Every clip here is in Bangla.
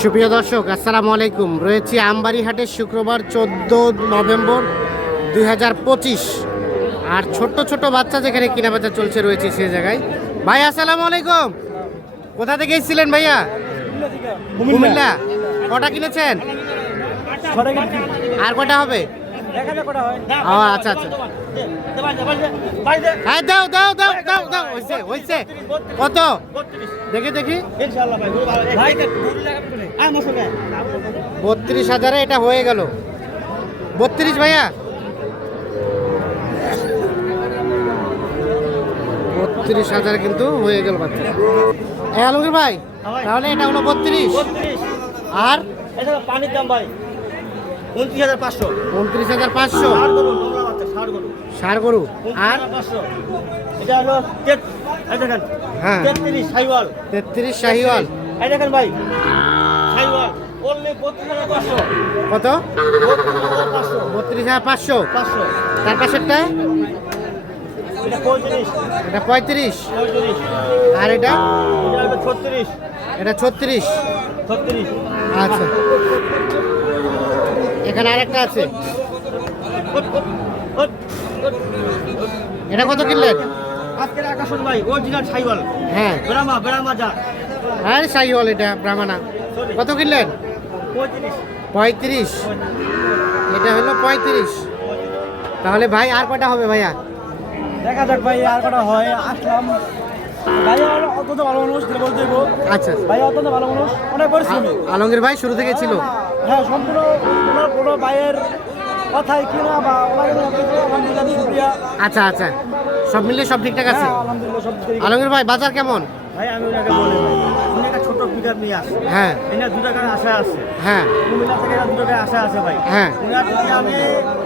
সুপ্রিয় দর্শক আসসালামু আলাইকুম। রয়েছি আমবাড়ি হাটে শুক্রবার চোদ্দ নভেম্বর দুই হাজার পঁচিশ। আর ছোট্ট ছোট বাচ্চা যেখানে কিনা বেচা চলছে রয়েছে সে জায়গায়। ভাই আসসালামু আলাইকুম। কোথা থেকে এসেছিলেন ভাইয়া? কুমিল্লা। কটা কিনেছেন? আর কটা হবে? ও আচ্ছা আচ্ছা। হ্যাঁ দাও দাও দাও দাও দাও হয়েছে হয়েছে কত? দেখি দেখি। বত্রিশ হাজারে এটা হয়ে গেল। বত্রিশ ভাইয়া। বত্রিশ হাজার কিন্তু হয়ে গেল বাচ্চা। এ আলমগীর ভাই তাহলে এটা হলো বত্রিশ। আর? পানির দাম ভাই। উনত্রিশ হাজার পাঁচশো। উনত্রিশ হাজার পাঁচশো। ষাট গরু আর? পাঁচশো। এটা হলো দেখেন হ্যাঁ। তেত্রিশ সাইওয়াল। তেত্রিশ শাহিওয়াল এই দেখেন ভাই সাইওয়াল। কত? বত্রিশ হাজার পাঁচশো। পাঁচশো। তার পাশেরটা? এটা পঁয়ত্রিশ। আর এটা? ছত্রিশ। এটা ছত্রিশ। ছত্রিশ। আচ্ছা। এখানে আরেকটা আছে। এটা কত কিনলেন? আজকের আকাশন ভাই অরিজিনাল সাইওয়াল। হ্যাঁ। বেড়ামা বেড়ামা যা। আর শাহিওয়াল এটা ব্রাহ্মণা কত কিনলেন? পঁয়ত্রিশ। এটা হলো পঁয়ত্রিশ। তাহলে ভাই আর কটা হবে ভাইয়া? দেখা যাক ভাই আর কটা হয়। আসলাম। ভাই অত্যন্ত ভালো মানুষ বলতে আচ্ছা। ভাই অত্যন্ত ভালো মানুষ। অনেক পরিশ্রমী। আলমগীর ভাই শুরু থেকে ছিল। হ্যাঁ সম্পূর্ণ কোনো কোনো ভাইয়ের কথাই কিনা বা আচ্ছা আচ্ছা। সব মিলিয়ে সব ঠিকঠাক আছে? হ্যাঁ, আলমগীর ভাই বাজার কেমন? ভাই আমি ওনাকে বলি একটা ছোট নিয়ে আসে। হ্যাঁ। এনে দু টাকার আশা আছে। হ্যাঁ। কুমিল্লা থেকে এরা দু টাকার আশা আছে ভাই। হ্যাঁ। উনার যদি আমি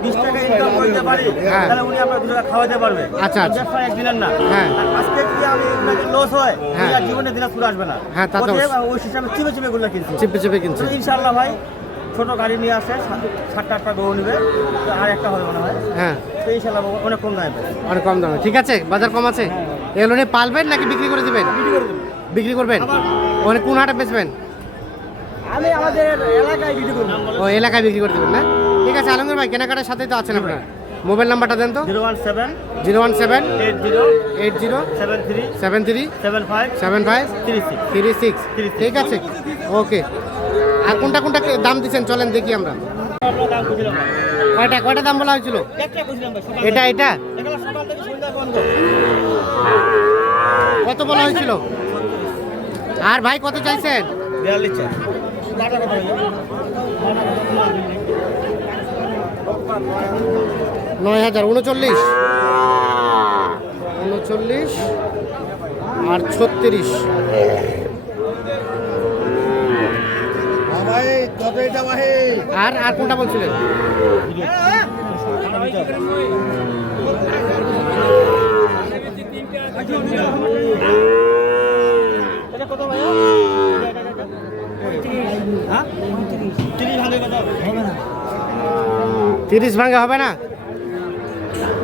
বিশ টাকা ইনকাম করতে পারি হ্যাঁ। তাহলে উনি আপনার দু টাকা খাওয়াতে পারবে। আচ্ছা, আচ্ছা। একদিনের না। হ্যাঁ। আর আজকে যদি আমি উনাকে লস হয় হ্যাঁ। জীবনে দিনাজপুর আসবে না। হ্যাঁ, তা তো ওই সিস্টেমে চিপে চিপে গুলো কিনছি। চেপে চেপে কিনছে। তো ইনশাল্লাহ ভাই ছোট গাড়ি নিয়ে আসে সাতটা আটটা গরু নিবে আর একটা হবে মনে হয়। হ্যাঁ। তো ইনশাল্লাহ অনেক কম দামে অনেক কম দামে। ঠিক আছে? বাজার কম আছে? এগুলো নিয়ে পালবেন নাকি বিক্রি করে দিবেন? বিক্রি করবেন? অনেক কোন হাটে বেচবেন? আমি আমাদের এলাকায় বিক্রি করব। ও এলাকায় বিক্রি করে দেবেন না? ঠিক আছে আলমগীর ভাই কেনাকাটার সাথেই তো আছেন আপনার। মোবাইল নাম্বারটা দেন তো। Zero one seven zero one seven eight zero eight zero seven three seven three seven five seven five three six three six ঠিক আছে। ওকে। আর কোনটা কোনটা দাম দিচ্ছেন চলেন দেখি আমরা। কয়টা কয়টা দাম বলা হয়েছিল? এটা এটা? কত বলা হয়েছিল? আর ভাই, কত চাইছেন? নয় হাজার, উনচল্লিশ। উনচল্লিশ আর ছত্রিশ। আর আর কোনটা বলছিলেন? তিরিশ ভাঙে হবে না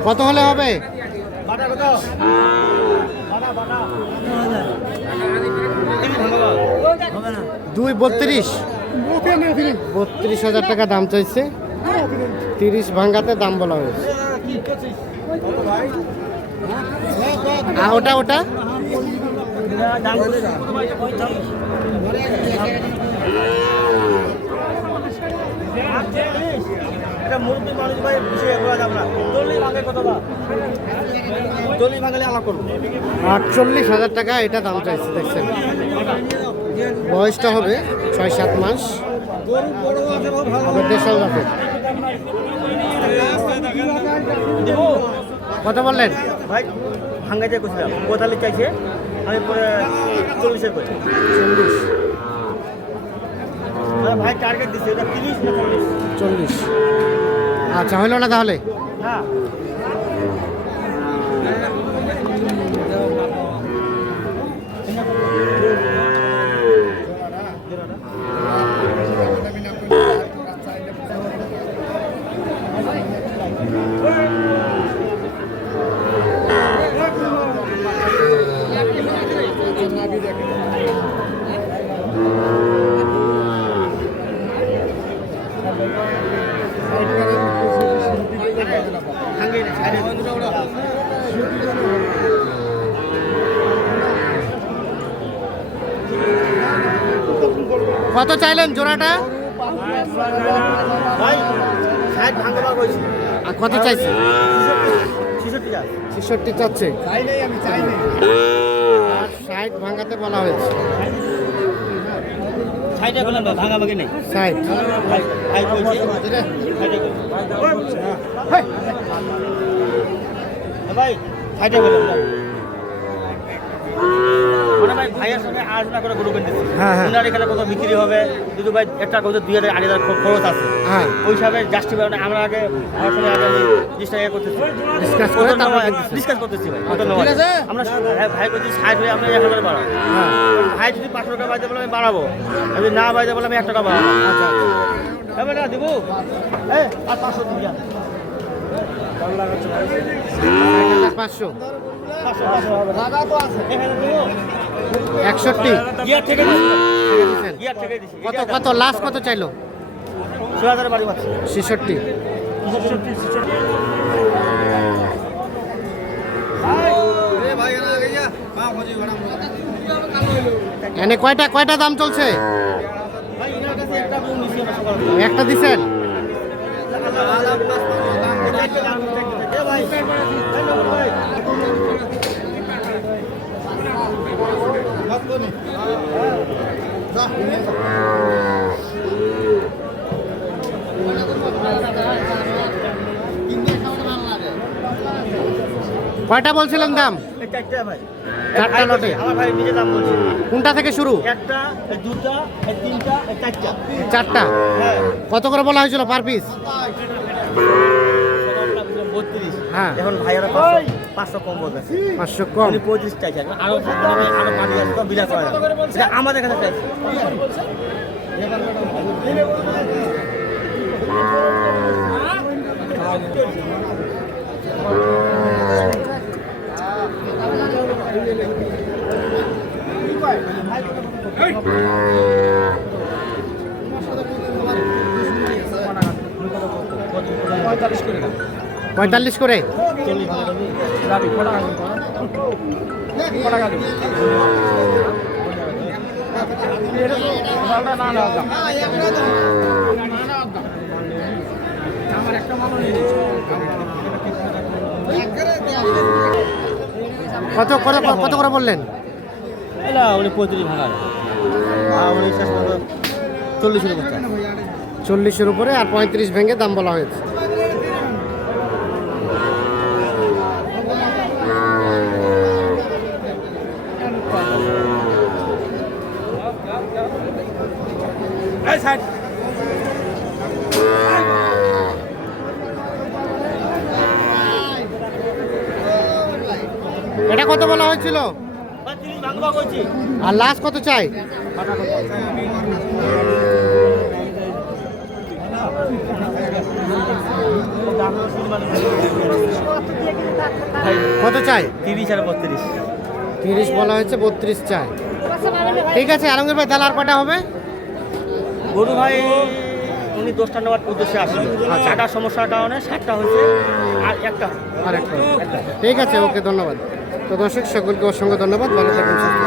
কত হলে হবে। দুই বত্রিশ বত্রিশ হাজার টাকা দাম চাইছে। তিরিশ ভাঙ্গাতে দাম বলা হয়েছে। আর ওটা ওটা? আটচল্লিশ হাজার টাকা এটা দাম চাইছে দেখছেন। বয়সটা হবে ছয় সাত মাস। দেশাল জাতের কত বললেন? ভাই ভাঙ্গাইতে করছিলাম পঁয়তাল্লিশ চাইছে আমি পরে চল্লিশে করছি চল্লিশ। ভাই টার্গেট দিচ্ছে এটা তিরিশ না চল্লিশ? চল্লিশ। আচ্ছা হইল না তাহলে? হ্যাঁ। কত চাইলেন জোড়াটা? কত চাইছে? ছেষট্টি চাচ্ছে। ষাট ভাঙাতে বলা হয়েছে। ষাটে বললাম ভাই ভাঙাভাঙি নেই। ষাট ভাই ভাই কইছে ষাটে ভাই। মানে ভাই ভাইয়ের সঙ্গে আলোচনা করে গরু কিনতেছি। হ্যাঁ, হ্যাঁ। ওনার এখানে কত বিক্রি হবে? যদি ভাই একটা কত? দুই হাজার আড়াই হাজার খরচ আছে। হ্যাঁ। ওই হিসাবে জাস্টিফাই আমরা আগে আমার সঙ্গে আগে আমি ইয়ে করতেছি। Discuss করে। ডিসকাস করতেছি ভাই কত নেওয়া ঠিক আছে। আমরা ভাই করছি ষাট হয়ে আমরা এক হাজার বাড়াবো। হ্যাঁ। ভাই যদি পাঁচশো টাকা বাইতে বলে আমি বাড়াবো। যদি না বাইতে বলে আমি এক টাকা বাড়াবো। আচ্ছা না দিব? এই আর পাঁচশো দিবি। পাঁচশো। পাঁচশো পাঁচশো হবে। এখানে দিব? একষট্টি। দিছি। কত কত লাস্ট কত চাইলো? ছেষট্টি। এনে কয়টা কয়টা দাম চলছে? একটা দিছেন এ ভাই এই নম্বর ভাই কয়টা বলছিলেন দাম? চারটা ভাই। চারটা লটে? আমার ভাই নিজে দাম বলছি। কোনটা থেকে শুরু? একটা এই দুটা এই তিনটা এই চারটা। চারটা? হ্যাঁ। কত করে বলা হয়েছিল পার পিস? হ্যাঁ। এখন ভাইয়ারা পাঁচশো কম বলতেছে পাঁচশো কম। উনি পঁয়ত্রিশ চাইছেন আরও আরও পাঁচ হাজার তো বিলাস করা এটা আমাদের কাছে চাইছে পঁয়তাল্লিশ করে দাও। পঁয়তাল্লিশ করে? কত কত কত করে বললেন? উনি পঁয়ত্রিশ ভাঙা। আর উনি শেষ মতো চল্লিশের উপর চল্লিশের উপরে আর পঁয়ত্রিশ ভেঙে দাম বলা হয়েছে। এটা কত বলা হয়েছিল? আর লাস্ট কত চাই? কত চাই? তিরিশ আর বত্রিশ তিরিশ বলা হয়েছে, বত্রিশ চাই। ঠিক আছে, আলমগীর ভাই, তাহলে আর কটা হবে? গরু ভাই উনি দশটা নেওয়ার উদ্দেশ্যে আসেন চারটা সমস্যার কারণে সাতটা হয়েছে আর একটা। আর একটা। ঠিক আছে ওকে ধন্যবাদ। তো দর্শক সকলকে অসংখ্য ধন্যবাদ। ভালো থাকুন থাকুন